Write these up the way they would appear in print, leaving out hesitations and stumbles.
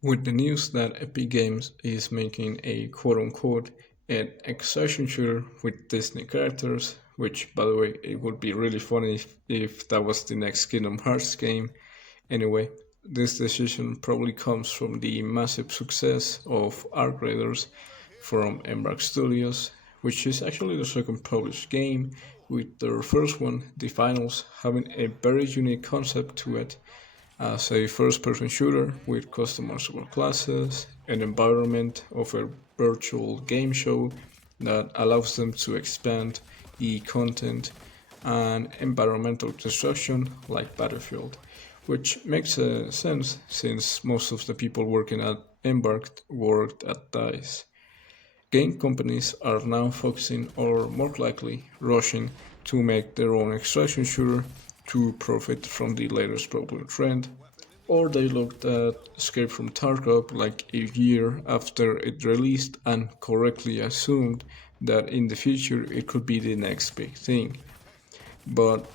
With the news that Epic Games is making a quote-unquote an extraction shooter with Disney characters, which by the way, it would be really funny if that was the next Kingdom Hearts game. Anyway, this decision probably comes from the massive success of Arc Raiders from Embark Studios, which is actually the second published game, with their first one, The Finals, having a very unique concept to it as a first-person shooter with customizable classes, an environment of a virtual game show that allows them to expand the content and environmental destruction like Battlefield, which makes sense since most of the people working at Embark worked at DICE. Game companies are now focusing or more likely rushing to make their own extraction shooter to profit from the latest popular trend, or they looked at Escape from Tarkov like a year after it released and correctly assumed that in the future it could be the next big thing. But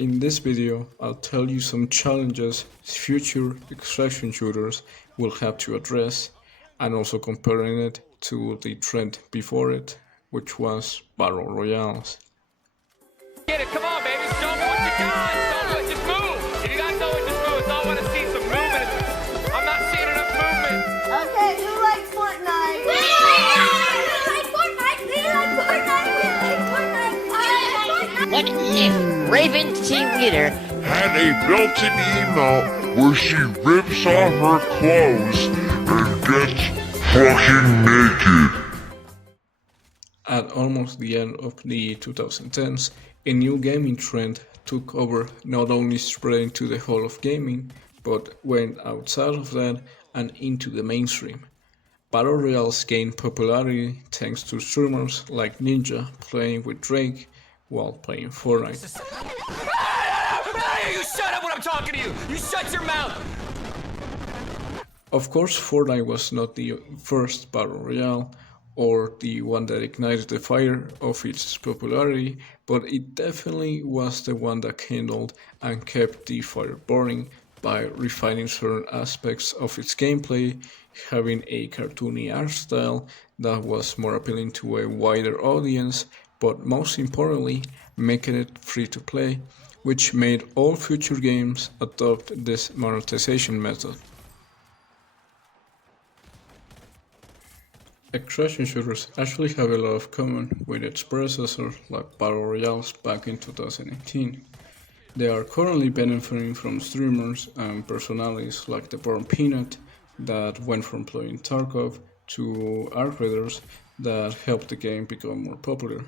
in this video, I'll tell you some challenges future extraction shooters will have to address, and also comparing it to the trend before it, which was Battle Royales. Get it, come on, baby. Show me what you got. Show me, just move. If you got no one, just move. So I want to see some movement. I'm not seeing enough movement. Okay, who likes Fortnite? We like Fortnite! We like Fortnite! We like Fortnite! I like Fortnite! What if Raven Team Leader had a built-in emote where she rips off her clothes and gets fucking naked. At almost the end of the 2010s, a new gaming trend took over, not only spreading to the whole of gaming, but went outside of that and into the mainstream. Battle Royales gained popularity thanks to streamers like Ninja playing with Drake while playing Fortnite. You shut up when I'm talking to you. You shut your mouth. Of course, Fortnite was not the first Battle Royale or the one that ignited the fire of its popularity, but it definitely was the one that kindled and kept the fire burning by refining certain aspects of its gameplay, having a cartoony art style that was more appealing to a wider audience, but most importantly, making it free to play, which made all future games adopt this monetization method. Extraction shooters actually have a lot of common with its predecessor like Battle Royales back in 2018. They are currently benefiting from streamers and personalities like the Born Peanut that went from playing Tarkov to Arc Raiders that helped the game become more popular.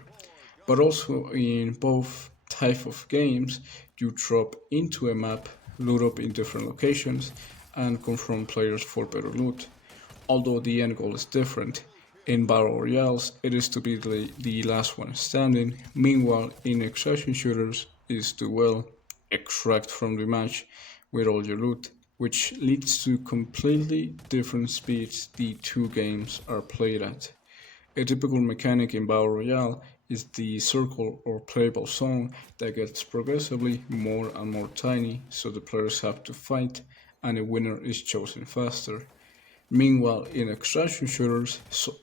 But also in both type of games, you drop into a map, loot up in different locations, and confront players for better loot. Although the end goal is different. In Battle Royales, it is to be the last one standing, meanwhile in extraction shooters is to extract from the match with all your loot, which leads to completely different speeds the two games are played at. A typical mechanic in Battle Royale is the circle or playable zone that gets progressively more and more tiny, so the players have to fight and a winner is chosen faster. Meanwhile, in extraction shooters,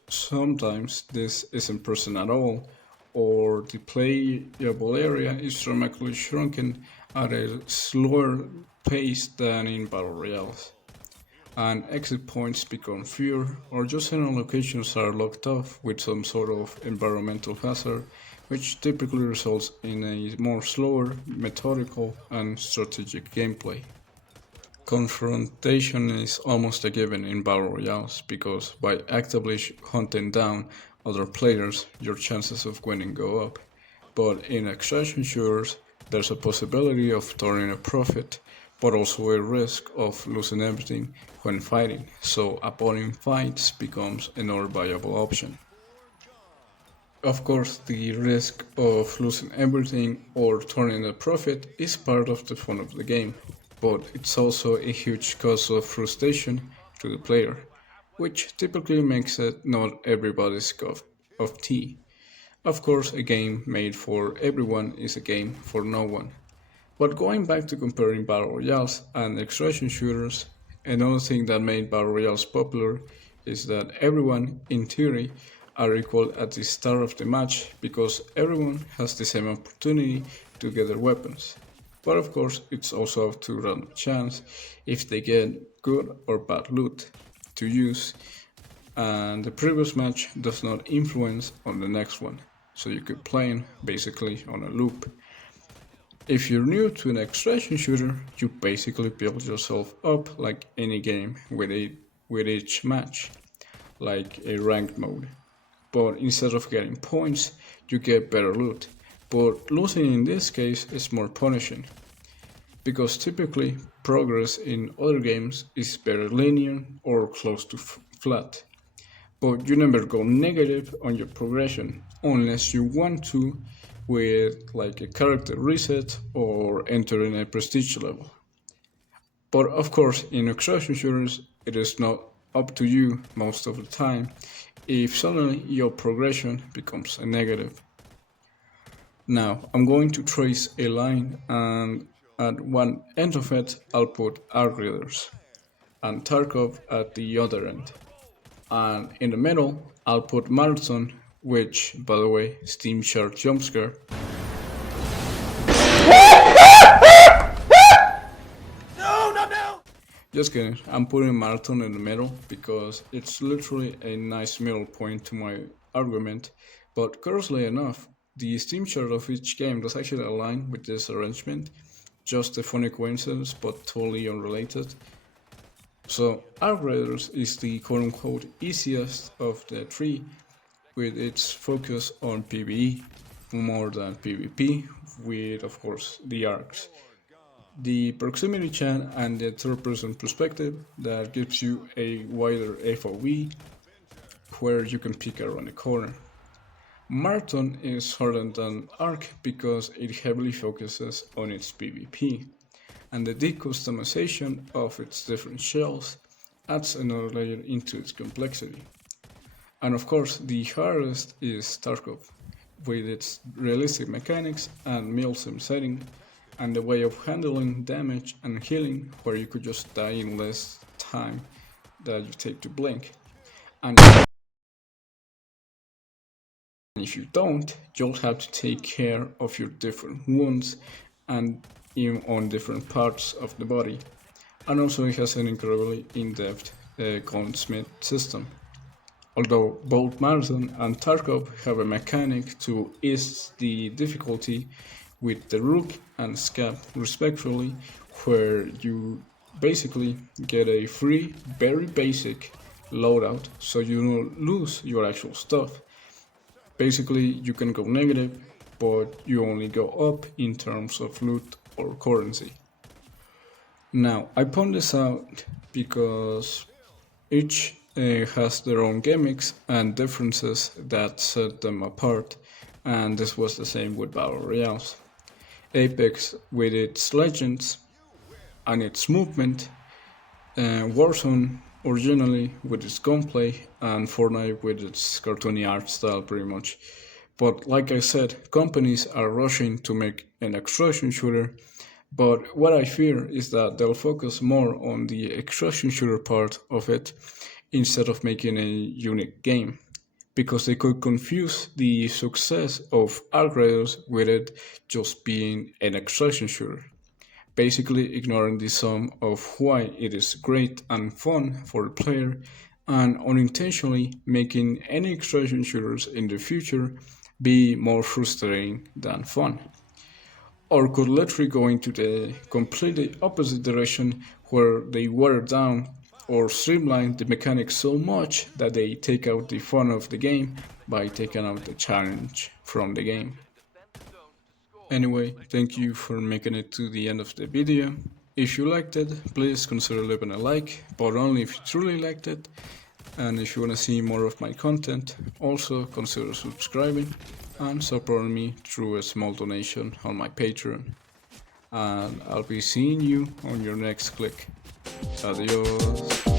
sometimes this isn't present at all, or the playable area is dramatically shrunken at a slower pace than in Battle Royales. And exit points become fewer, or just certain locations are locked off with some sort of environmental hazard, which typically results in a more slower, methodical, and strategic gameplay. Confrontation is almost a given in Battle Royales because by actively hunting down other players, your chances of winning go up. But in extraction shooters, there's a possibility of turning a profit, but also a risk of losing everything when fighting, so avoiding fights becomes another viable option. Of course, the risk of losing everything or turning a profit is part of the fun of the game, but it's also a huge cause of frustration to the player, which typically makes it not everybody's cup of tea. Of course, a game made for everyone is a game for no one. But going back to comparing battle royales and extraction shooters, another thing that made Battle Royales popular is that everyone, in theory, are equal at the start of the match because everyone has the same opportunity to get their weapons. But of course, it's also up to random chance if they get good or bad loot to use, and the previous match does not influence on the next one, so you could play basically on a loop. If you're new to an extraction shooter, you basically build yourself up like any game with each match, like a ranked mode. But instead of getting points, you get better loot. But losing in this case is more punishing, because typically progress in other games is very linear or close to flat. But you never go negative on your progression unless you want to, with like a character reset or entering a prestige level. But of course, in extraction shooters, it is not up to you most of the time if suddenly your progression becomes a negative. Now, I'm going to trace a line, and at one end of it I'll put Arc Raiders and Tarkov at the other end. And in the middle, I'll put Marathon, which, by the way, Steam Chart Jumpscare. No! Just kidding, I'm putting Marathon in the middle because it's literally a nice middle point to my argument, but curiously enough, the Steam chart of each game does actually align with this arrangement, just a funny coincidence but totally unrelated. So Arc Raiders is the quote-unquote easiest of the three, with its focus on PvE more than PvP, with of course the arcs. The proximity chat and the third-person perspective that gives you a wider FOV where you can peek around the corner. Marathon is harder than Arc because it heavily focuses on its PvP, and the decustomization of its different shells adds another layer into its complexity. And of course, the hardest is Tarkov, with its realistic mechanics and milsim setting, and the way of handling damage and healing where you could just die in less time that you take to blink. And if you don't, you'll have to take care of your different wounds and even on different parts of the body. And also it has an incredibly in-depth gunsmith system. Although both Marathon and Tarkov have a mechanic to ease the difficulty with the Rook and Scab respectively, where you basically get a free, very basic loadout so you don't lose your actual stuff. Basically, you can go negative, but you only go up in terms of loot or currency. Now, I point this out because each has their own gimmicks and differences that set them apart, and this was the same with Battle Royales. Apex with its legends and its movement, Warzone originally with its gunplay, and Fortnite with its cartoony art style pretty much. But like I said, companies are rushing to make an extraction shooter, but what I fear is that they'll focus more on the extraction shooter part of it instead of making a unique game, because they could confuse the success of Arc Raiders with it just being an extraction shooter, basically ignoring the sum of why it is great and fun for the player, and unintentionally making any extraction shooters in the future be more frustrating than fun. Or could literally go into the completely opposite direction where they water down or streamline the mechanics so much that they take out the fun of the game by taking out the challenge from the game. Anyway, thank you for making it to the end of the video. If you liked it, please consider leaving a like, but only if you truly liked it. And if you want to see more of my content, also consider subscribing and supporting me through a small donation on my Patreon. And I'll be seeing you on your next click. Adios.